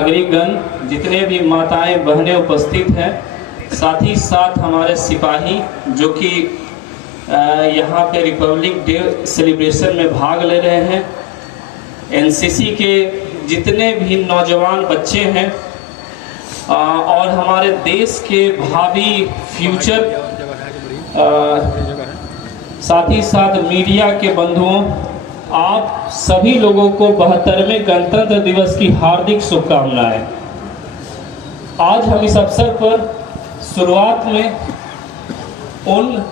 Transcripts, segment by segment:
नागरिकगण, जितने भी माताएं बहनें उपस्थित हैं, साथ ही साथ हमारे सिपाही जो कि यहाँ पे रिपब्लिक डे सेलिब्रेशन में भाग ले रहे हैं, एनसीसी के जितने भी नौजवान बच्चे हैं और हमारे देश के भावी फ्यूचर, साथ ही साथ मीडिया के बंधुओं, आप सभी लोगों को 72वें गणतंत्र दिवस की हार्दिक शुभकामनाएं। आज हम इस अवसर पर शुरुआत में उन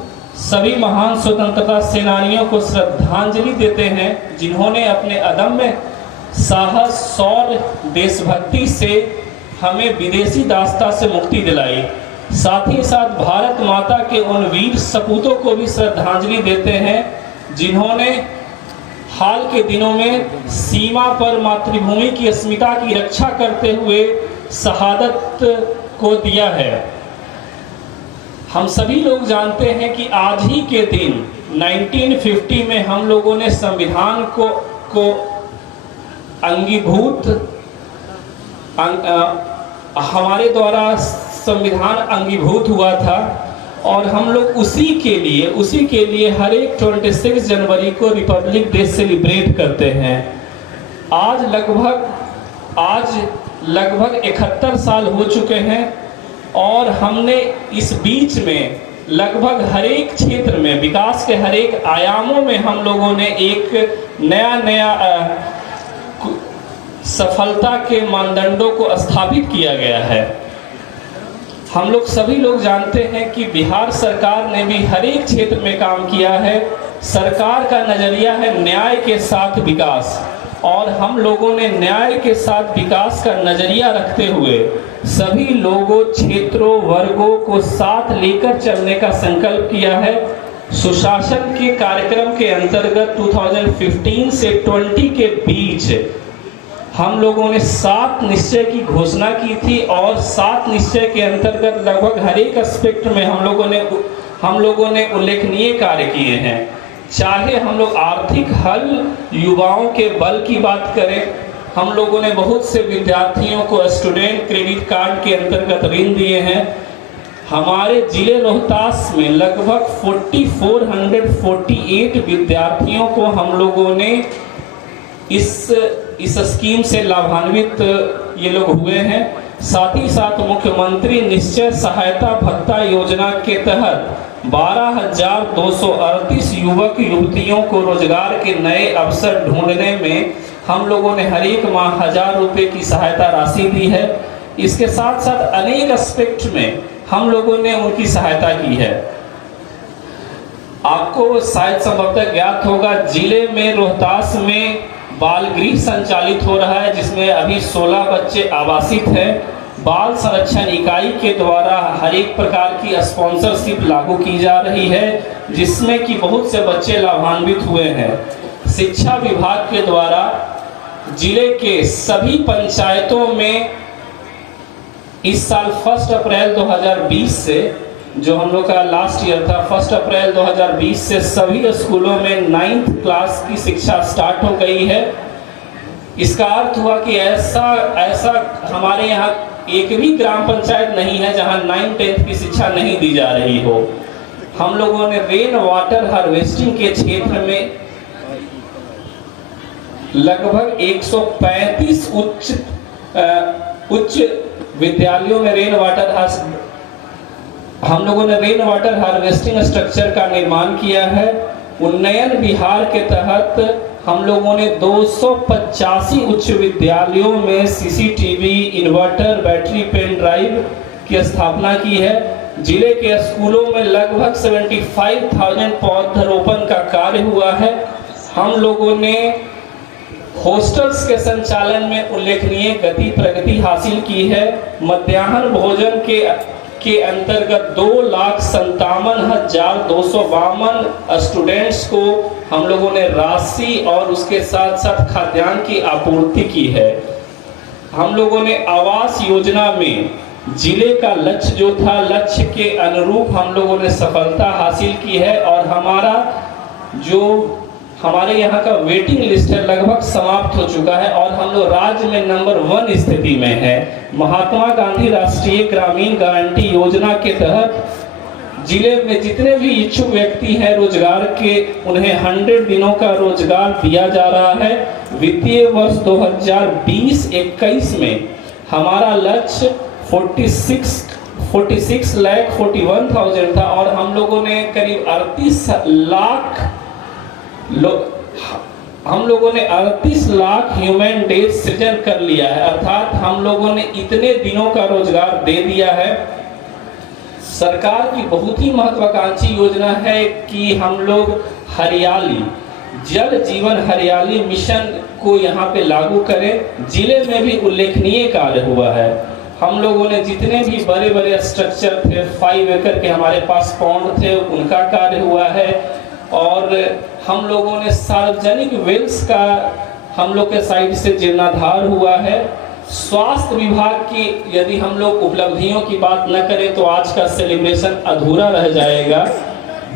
सभी महान स्वतंत्रता सेनानियों को श्रद्धांजलि देते हैं जिन्होंने अपने अदम्य साहस, शौर्य, देशभक्ति से हमें विदेशी दास्ता से मुक्ति दिलाई। साथ ही साथ भारत माता के उन वीर सपूतों को भी श्रद्धांजलि देते हैं जिन्होंने हाल के दिनों में सीमा पर मातृभूमि की अस्मिता की रक्षा करते हुए शहादत को दिया है। हम सभी लोग जानते हैं कि आज ही के दिन 1950 में हम लोगों ने संविधान को अंगीभूत हमारे द्वारा संविधान अंगीभूत हुआ था और हम लोग उसी के लिए हर एक 26 जनवरी को रिपब्लिक डे सेलिब्रेट करते हैं। आज लगभग 71 साल हो चुके हैं और हमने इस बीच में लगभग हर एक क्षेत्र में, विकास के हर एक आयामों में हम लोगों ने एक नया सफलता के मानदंडों को स्थापित किया गया है। हम लोग सभी लोग जानते हैं कि बिहार सरकार ने भी हर एक क्षेत्र में काम किया है। सरकार का नजरिया है न्याय के साथ विकास, और हम लोगों ने न्याय के साथ विकास का नजरिया रखते हुए सभी लोगों, क्षेत्रों, वर्गों को साथ लेकर चलने का संकल्प किया है। सुशासन के कार्यक्रम के अंतर्गत 2015 से 20 के बीच हम लोगों ने 7 निश्चय की घोषणा की थी और 7 निश्चय के अंतर्गत लगभग हर एक एस्पेक्ट में हम लोगों ने उल्लेखनीय कार्य किए हैं। चाहे हम लोग आर्थिक हल, युवाओं के बल की बात करें, हम लोगों ने बहुत से विद्यार्थियों को स्टूडेंट क्रेडिट कार्ड के अंतर्गत ऋण दिए हैं। हमारे जिले रोहतास में लगभग 4448 विद्यार्थियों को हम लोगों ने इस स्कीम से लाभान्वित ये लोग हुए हैं। साथ ही साथ मुख्यमंत्री निश्चय सहायता भत्ता योजना के तहत 12,238 युवक युवतियों को रोजगार के नए अवसर ढूंढने में हम लोगों ने हर एक माह 1000 रुपये की सहायता राशि दी है। इसके साथ साथ अनेक एस्पेक्ट में हम लोगों ने उनकी सहायता की है। आपको शायद संभवतः ज्ञात होगा, जिले में रोहतास में बाल गृह संचालित हो रहा है जिसमें अभी 16 बच्चे आवासित हैं। बाल संरक्षण इकाई के द्वारा हर एक प्रकार की स्पॉन्सरशिप लागू की जा रही है जिसमें कि बहुत से बच्चे लाभान्वित हुए हैं। शिक्षा विभाग के द्वारा जिले के सभी पंचायतों में इस साल 1 अप्रैल 2020 से, जो हम लोग का लास्ट ईयर था, 1 अप्रैल 2020 से सभी स्कूलों में 9th क्लास की शिक्षा स्टार्ट हो गई है। इसका अर्थ हुआ कि ऐसा हमारे यहाँ एक भी ग्राम पंचायत नहीं है जहाँ 9th 10th की शिक्षा नहीं दी जा रही हो। हम लोगों ने रेन वाटर हार्वेस्टिंग के क्षेत्र में लगभग 135 उच्च विद्यालयों में हम लोगों ने रेन वाटर हार्वेस्टिंग स्ट्रक्चर का निर्माण किया है। उन्नयन बिहार के तहत हम लोगों ने 285 उच्च विद्यालयों में CCTV, inverter, battery, pen drive की स्थापना की है। जिले के स्कूलों में लगभग 75,000 पौधरोपण का कार्य हुआ है। हम लोगों ने हॉस्टल्स के संचालन में उल्लेखनीय प्रगति हासिल की है। मध्याह्न भोजन के अंतर्गत 2,57,252 स्टूडेंट्स को हम लोगों ने राशि और उसके साथ साथ खाद्यान्न की आपूर्ति की है। हम लोगों ने आवास योजना में जिले का लक्ष्य जो था, लक्ष्य के अनुरूप हम लोगों ने सफलता हासिल की है और हमारा जो हमारे यहाँ का वेटिंग लिस्ट है लगभग समाप्त हो चुका है और हम लोग राज्य में नंबर 1 स्थिति में है। महात्मा गांधी राष्ट्रीय ग्रामीण गारंटी योजना के तहत जिले में जितने भी इच्छुक व्यक्ति हैं रोजगार के, उन्हें 100 दिनों का रोजगार दिया जा रहा है। वित्तीय वर्ष 2020-21 में हमारा लक्ष्य 46,41,000 था और हम लोगों ने करीब 38 लाख ह्यूमन डेज सृजन कर लिया है, अर्थात हम लोगों ने इतने दिनों का रोजगार दे दिया है। सरकार की बहुत ही महत्वाकांक्षी योजना है कि हम लोग हरियाली, जल जीवन हरियाली मिशन को यहाँ पे लागू करें। जिले में भी उल्लेखनीय कार्य हुआ है। हम लोगों ने जितने भी बड़े बड़े स्ट्रक्चर थे, 5 एकड़ के हमारे पास पौंड थे, उनका कार्य हुआ है और हम लोगों ने सार्वजनिक वेल्स का हम लोग के साइड से जीर्णोद्धार हुआ है। स्वास्थ्य विभाग की यदि हम लोग उपलब्धियों की बात न करें तो आज का सेलिब्रेशन अधूरा रह जाएगा।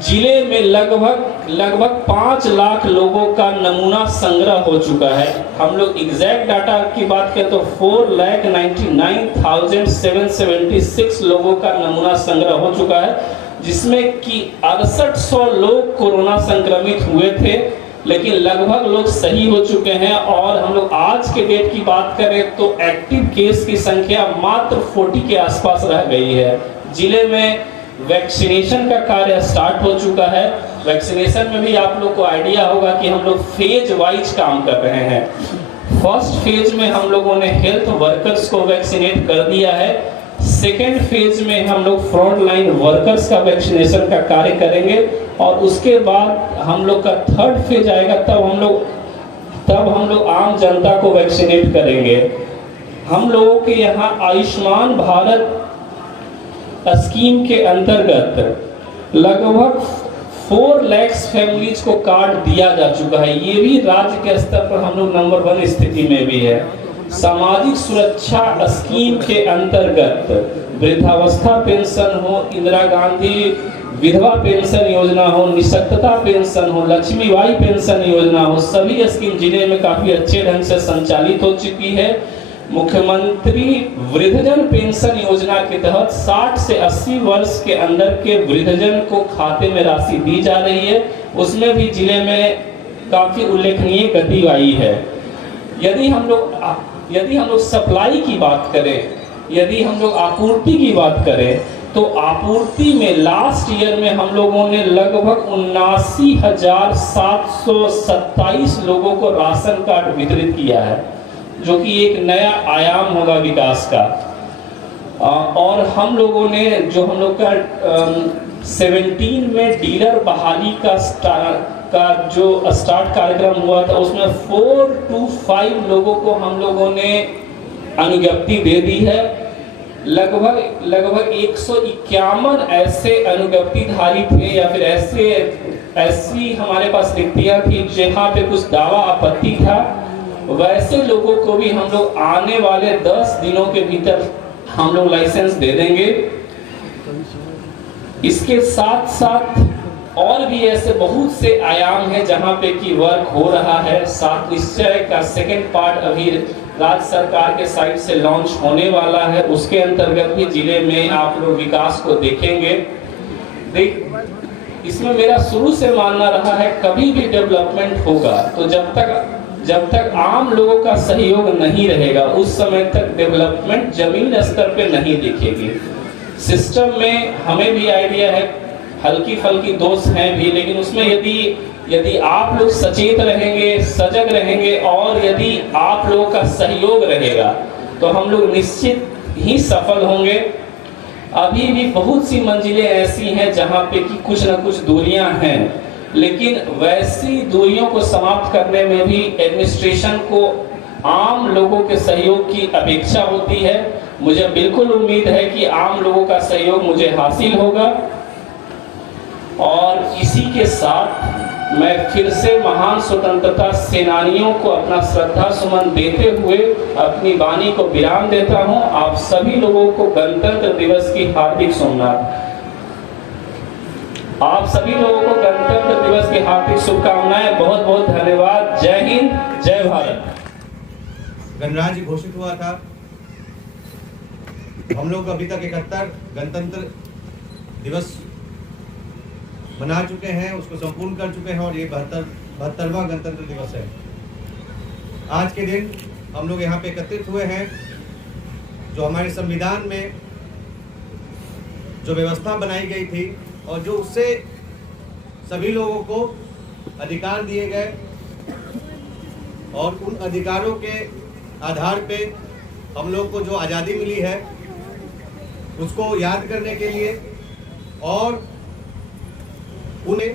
जिले में लगभग 5 लाख लोगों का नमूना संग्रह हो चुका है। हम लोग एग्जैक्ट डाटा की बात करें तो 4,99,776 लोगों का नमूना संग्रह हो चुका है, जिसमें कि 6800 लोग कोरोना संक्रमित हुए थे, लेकिन लगभग लोग सही हो चुके हैं। और हम लोग आज के डेट की बात करें तो एक्टिव केस की संख्या मात्र 40 के आसपास रह गई है। जिले में वैक्सीनेशन का कार्य स्टार्ट हो चुका है। वैक्सीनेशन में भी आप लोग को आइडिया होगा कि हम लोग फेज वाइज काम कर रहे हैं। फर्स्ट फेज में हम लोगों ने हेल्थ वर्कर्स को वैक्सीनेट कर दिया है। सेकेंड फेज में हम लोग फ्रंट लाइन वर्कर्स का वैक्सीनेशन का कार्य करेंगे और उसके बाद हम लोग का थर्ड फेज आएगा, तब हम लोग आम जनता को वैक्सीनेट करेंगे। हम लोगों के यहाँ आयुष्मान भारत स्कीम के अंतर्गत लगभग 4 लाख फैमिलीज को कार्ड दिया जा चुका है। ये भी राज्य के स्तर पर हम लोग नंबर 1 स्थिति में भी है। सामाजिक सुरक्षा स्कीम के अंतर्गत वृद्धावस्था पेंशन हो, इंदिरा गांधी विधवा पेंशन योजना हो, निशक्तता पेंशन हो, लक्ष्मीबाई पेंशन योजना हो, सभी स्कीम जिले में काफी अच्छे ढंग से संचालित हो चुकी है। मुख्यमंत्री वृद्धजन पेंशन योजना के तहत 60 से 80 वर्ष के अंदर के वृद्धजन को खाते में राशि दी जा रही है। उसमें भी जिले में काफी उल्लेखनीय गति आई है। यदि हम लोग सप्लाई की बात करें, यदि हम लोग आपूर्ति की बात करें, तो आपूर्ति में लास्ट ईयर में हम लोगों ने लगभग 79,727 लोगों को राशन कार्ड वितरित किया है, जो कि एक नया आयाम होगा विकास का। और हम लोगों ने जो हम लोग का 17 में डीलर बहाली का जो स्टार्ट कार्यक्रम हुआ था, उसमें 4 to 5 लोगों को हम लोगों ने अनुज्ञप्ति दे दी है। लगभग 151 ऐसे अनुज्ञप्तिधारी थे या फिर ऐसी हमारे पास रिक्तियां थी जहां पे कुछ दावा आपत्ति था। वैसे लोगों को भी हम लोग आने वाले 10 दिनों के भीतर हम लोग लाइसेंस दे देंगे। इसके साथ साथ और भी ऐसे बहुत से आयाम हैं जहां पे कि वर्क हो रहा है। सात निश्चय का सेकेंड पार्ट अभी राज्य सरकार के साइड से लॉन्च होने वाला है। उसके अंतर्गत भी जिले में आप लोग विकास को देखेंगे। इसमें मेरा शुरू से मानना रहा है कभी भी डेवलपमेंट होगा तो जब तक आम लोगों का सहयोग नहीं रहेगा उस समय तक डेवलपमेंट जमीन स्तर पे नहीं दिखेगी। सिस्टम में हमें भी आइडिया है, हल्की फल्की दोष हैं भी, लेकिन उसमें यदि आप लोग सचेत रहेंगे, सजग रहेंगे और यदि आप लोगों का सहयोग रहेगा तो हम लोग निश्चित ही सफल होंगे। अभी भी बहुत सी मंजिलें ऐसी हैं जहां पे कि कुछ न कुछ दूरियां हैं, लेकिन वैसी दूरियों को समाप्त करने में भी एडमिनिस्ट्रेशन को आम लोगों के सहयोग की अपेक्षा होती है। मुझे बिल्कुल उम्मीद है कि आम लोगों का सहयोग मुझे हासिल होगा। और इसी के साथ मैं फिर से महान स्वतंत्रता सेनानियों को अपना श्रद्धा सुमन देते हुए अपनी वाणी को विराम देता हूं। आप सभी लोगों को गणतंत्र दिवस की हार्दिक शुभकामनाएं। आप सभी लोगों को गणतंत्र दिवस की हार्दिक शुभकामनाएं। बहुत बहुत धन्यवाद। जय हिंद, जय भारत। गणराज्य घोषित हुआ था। हम लोग अभी तक 71 गणतंत्र दिवस मना चुके हैं, उसको संपूर्ण कर चुके हैं और ये 72वां गणतंत्र दिवस है। आज के दिन हम लोग यहाँ पे एकत्रित हुए हैं। जो हमारे संविधान में जो व्यवस्था बनाई गई थी और जो उससे सभी लोगों को अधिकार दिए गए और उन अधिकारों के आधार पे हम लोग को जो आज़ादी मिली है उसको याद करने के लिए और उन्हें